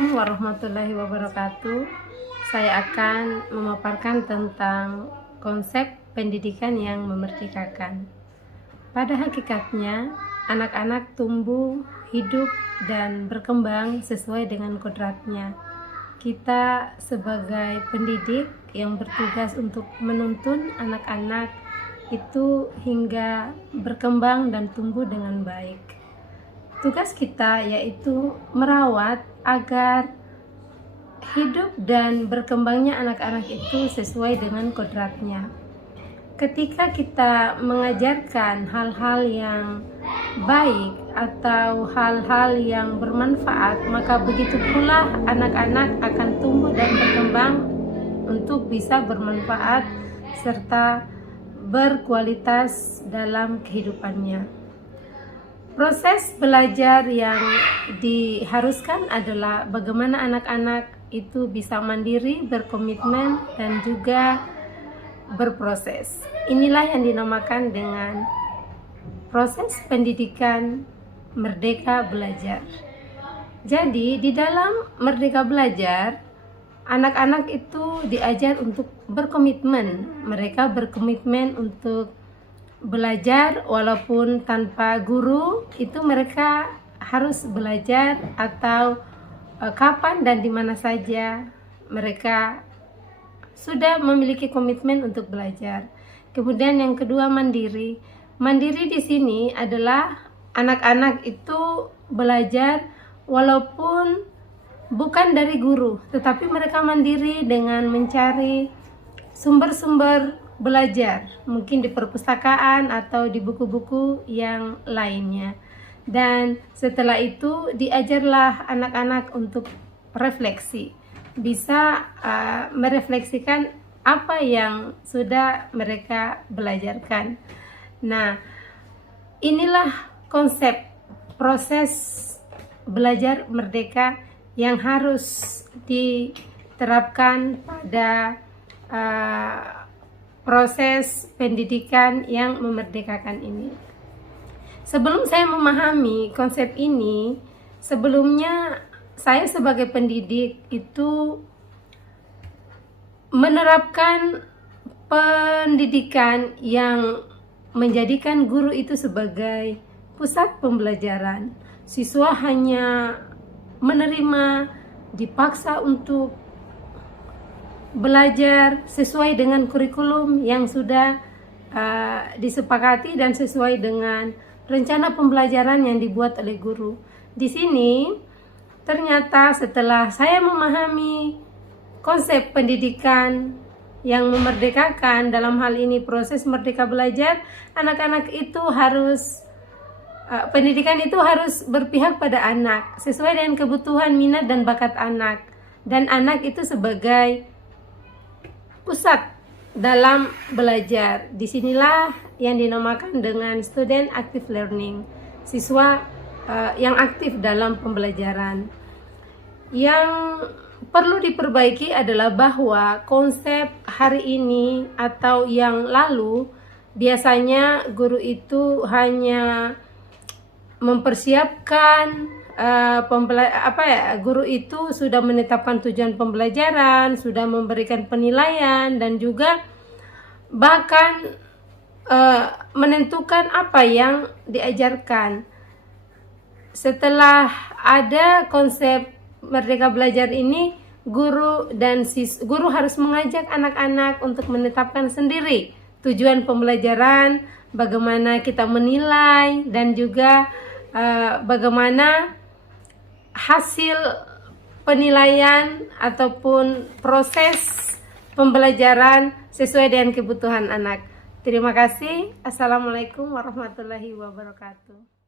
Assalamualaikum warahmatullahi wabarakatuh. Saya akan memaparkan tentang konsep pendidikan yang memerdekakan. Pada hakikatnya, anak-anak tumbuh, hidup, dan berkembang sesuai dengan kodratnya. Kita sebagai pendidik yang bertugas untuk menuntun anak-anak itu hingga berkembang dan tumbuh dengan baik. Tugas kita yaitu merawat agar hidup dan berkembangnya anak-anak itu sesuai dengan kodratnya. Ketika kita mengajarkan hal-hal yang baik atau hal-hal yang bermanfaat, maka begitu pula anak-anak akan tumbuh dan berkembang untuk bisa bermanfaat serta berkualitas dalam kehidupannya. Proses belajar yang diharuskan adalah bagaimana anak-anak itu bisa mandiri, berkomitmen, dan juga berproses. Inilah yang dinamakan dengan proses pendidikan merdeka belajar. Jadi, di dalam merdeka belajar, anak-anak itu diajar untuk berkomitmen. Mereka berkomitmen untuk belajar walaupun tanpa guru. Itu mereka harus belajar atau kapan dan di mana saja mereka sudah memiliki komitmen untuk belajar. Kemudian yang kedua, mandiri. Mandiri di sini adalah anak-anak itu belajar walaupun bukan dari guru, tetapi mereka mandiri dengan mencari sumber-sumber belajar, mungkin di perpustakaan atau di buku-buku yang lainnya. Dan setelah itu diajarlah anak-anak untuk refleksi, bisa merefleksikan apa yang sudah mereka belajarkan. Nah, inilah konsep proses belajar merdeka yang harus diterapkan pada proses pendidikan yang memerdekakan ini. Sebelum saya memahami konsep ini, sebelumnya saya sebagai pendidik itu menerapkan pendidikan yang menjadikan guru itu sebagai pusat pembelajaran. Siswa hanya menerima, dipaksa untuk belajar sesuai dengan kurikulum yang sudah disepakati dan sesuai dengan rencana pembelajaran yang dibuat oleh guru. Di sini ternyata setelah saya memahami konsep pendidikan yang memerdekakan, dalam hal ini proses merdeka belajar, anak-anak itu harus pendidikan itu harus berpihak pada anak sesuai dengan kebutuhan, minat, dan bakat anak. Dan anak itu sebagai pusat dalam belajar. Disinilah yang dinamakan dengan student active learning, siswa yang aktif dalam pembelajaran. Yang perlu diperbaiki adalah bahwa konsep hari ini atau yang lalu, biasanya guru itu hanya mempersiapkan guru itu sudah menetapkan tujuan pembelajaran, sudah memberikan penilaian, dan juga bahkan menentukan apa yang diajarkan. Setelah ada konsep merdeka belajar ini, guru harus mengajak anak-anak untuk menetapkan sendiri tujuan pembelajaran, bagaimana kita menilai, dan juga bagaimana hasil penilaian ataupun proses pembelajaran sesuai dengan kebutuhan anak. Terima kasih. Assalamualaikum warahmatullahi wabarakatuh.